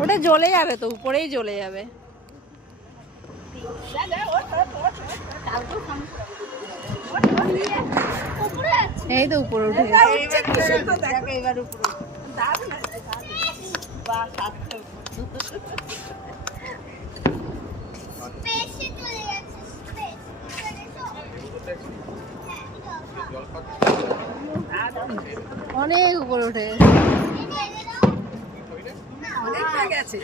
ওটা জ্বলে যাবে তো, উপরেই জ্বলে যাবে। এই তো উপরে উঠে এবার উপরে অনেক উপরে উঠে গেছে।